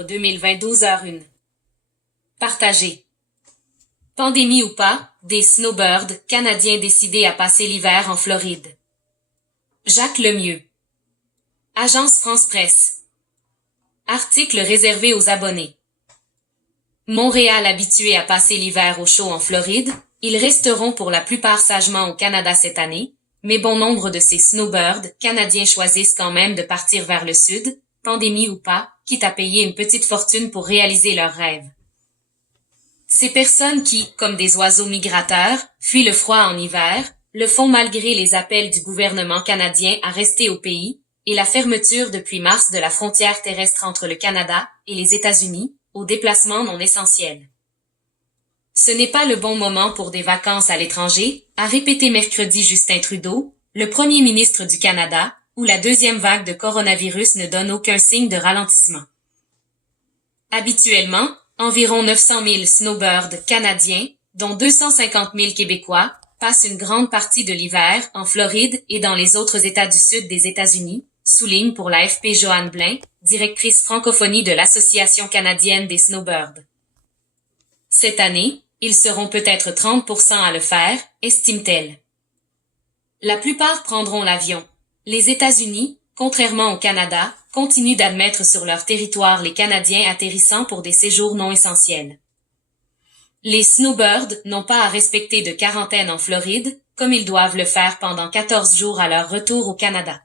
novembre 2020, 12h01. Partagé. Pandémie ou pas, des snowbirds canadiens décidés à passer l'hiver en Floride. Jacques Lemieux. Agence France-Presse. Article réservé aux abonnés. Montréal habitué à passer l'hiver au chaud en Floride, ils resteront pour la plupart sagement au Canada cette année, mais bon nombre de ces snowbirds canadiens choisissent quand même de partir vers le sud, pandémie ou pas, quitte à payer une petite fortune pour réaliser leurs rêves. Ces personnes qui, comme des oiseaux migrateurs, fuient le froid en hiver, le font malgré les appels du gouvernement canadien à rester au pays, et la fermeture depuis mars de la frontière terrestre entre le Canada et les États-Unis, aux déplacements non essentiels. Ce n'est pas le bon moment pour des vacances à l'étranger, a répété mercredi Justin Trudeau, le premier ministre du Canada, où la deuxième vague de coronavirus ne donne aucun signe de ralentissement. Habituellement, environ 900 000 snowbirds canadiens, dont 250 000 Québécois, passent une grande partie de l'hiver en Floride et dans les autres États du sud des États-Unis, souligne pour l'AFP Joanne Blain, directrice francophonie de l'Association canadienne des snowbirds. Cette année, ils seront peut-être 30% à le faire, estime-t-elle. La plupart prendront l'avion. Les États-Unis, contrairement au Canada, continuent d'admettre sur leur territoire les Canadiens atterrissant pour des séjours non essentiels. Les snowbirds n'ont pas à respecter de quarantaine en Floride, comme ils doivent le faire pendant 14 jours à leur retour au Canada.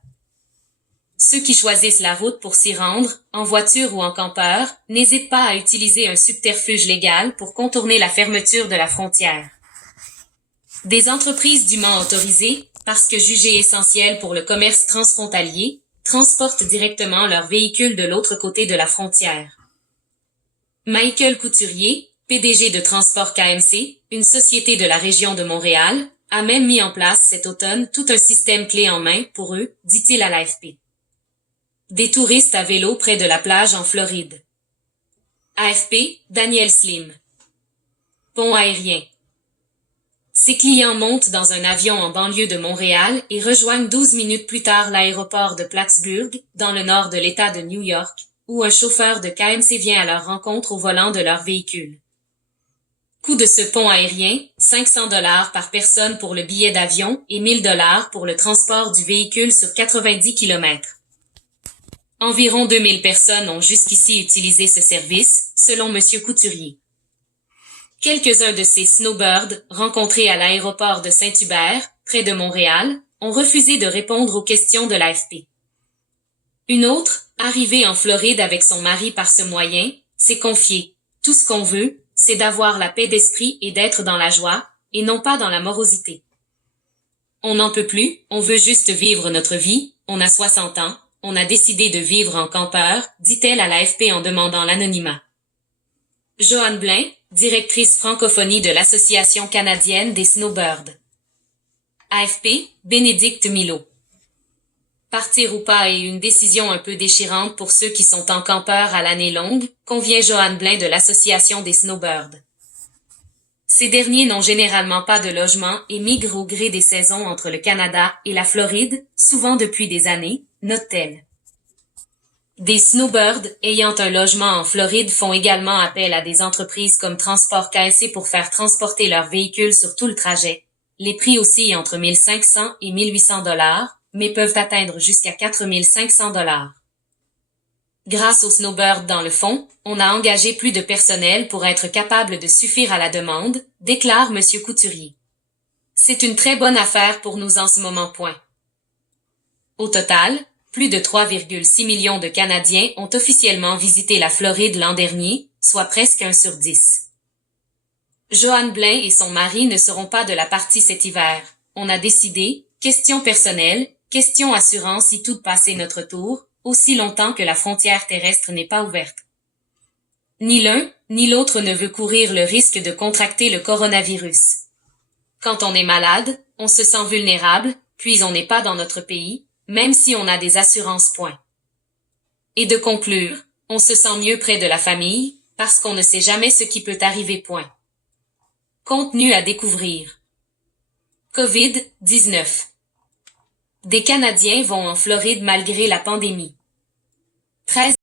Ceux qui choisissent la route pour s'y rendre, en voiture ou en campeur, n'hésitent pas à utiliser un subterfuge légal pour contourner la fermeture de la frontière. Des entreprises dûment autorisées, parce que jugées essentielles pour le commerce transfrontalier, transportent directement leurs véhicules de l'autre côté de la frontière. Michael Couturier, PDG de Transport KMC, une société de la région de Montréal, a même mis en place cet automne tout un système clé en main pour eux, dit-il à l'AFP. Des touristes à vélo près de la plage en Floride. AFP, Daniel Slim. Pont aérien. Ses clients montent dans un avion en banlieue de Montréal et rejoignent 12 minutes plus tard l'aéroport de Plattsburgh, dans le nord de l'État de New York, où un chauffeur de KMC vient à leur rencontre au volant de leur véhicule. Coût de ce pont aérien, 500 $ par personne pour le billet d'avion et 1000 $ pour le transport du véhicule sur 90 km. Environ 2000 personnes ont jusqu'ici utilisé ce service, selon M. Couturier. Quelques-uns de ces snowbirds, rencontrés à l'aéroport de Saint-Hubert, près de Montréal, ont refusé de répondre aux questions de l'AFP. Une autre, arrivée en Floride avec son mari par ce moyen, s'est confiée. Tout ce qu'on veut, c'est d'avoir la paix d'esprit et d'être dans la joie, et non pas dans la morosité. On n'en peut plus, on veut juste vivre notre vie, on a 60 ans, on a décidé de vivre en campeur, dit-elle à l'AFP en demandant l'anonymat. Joanne Blain, directrice francophonie de l'Association canadienne des snowbirds. AFP, Bénédicte Milot. Partir ou pas est une décision un peu déchirante pour ceux qui sont en campeur à l'année longue, convient Joanne Blain de l'Association des snowbirds. Ces derniers n'ont généralement pas de logement et migrent au gré des saisons entre le Canada et la Floride, souvent depuis des années, note-t-elle. Des snowbirds ayant un logement en Floride font également appel à des entreprises comme Transport KMC pour faire transporter leurs véhicules sur tout le trajet. Les prix oscillent entre 1500 et 1800 $, mais peuvent atteindre jusqu'à 4500 $. Grâce aux snowbirds dans le fond, on a engagé plus de personnel pour être capable de suffire à la demande, déclare M. Couturier. C'est une très bonne affaire pour nous en ce moment. Point. Au total, plus de 3,6 millions de Canadiens ont officiellement visité la Floride l'an dernier, soit presque 1 sur 10. Joanne Blain et son mari ne seront pas de la partie cet hiver. On a décidé, question personnelle, question assurance si tout passait notre tour, aussi longtemps que la frontière terrestre n'est pas ouverte. Ni l'un, ni l'autre ne veut courir le risque de contracter le coronavirus. Quand on est malade, on se sent vulnérable, puis on n'est pas dans notre pays, même si on a des assurances. Point. Et de conclure, on se sent mieux près de la famille, parce qu'on ne sait jamais ce qui peut arriver. Point. Contenu à découvrir. COVID-19. Des Canadiens vont en Floride malgré la pandémie. 13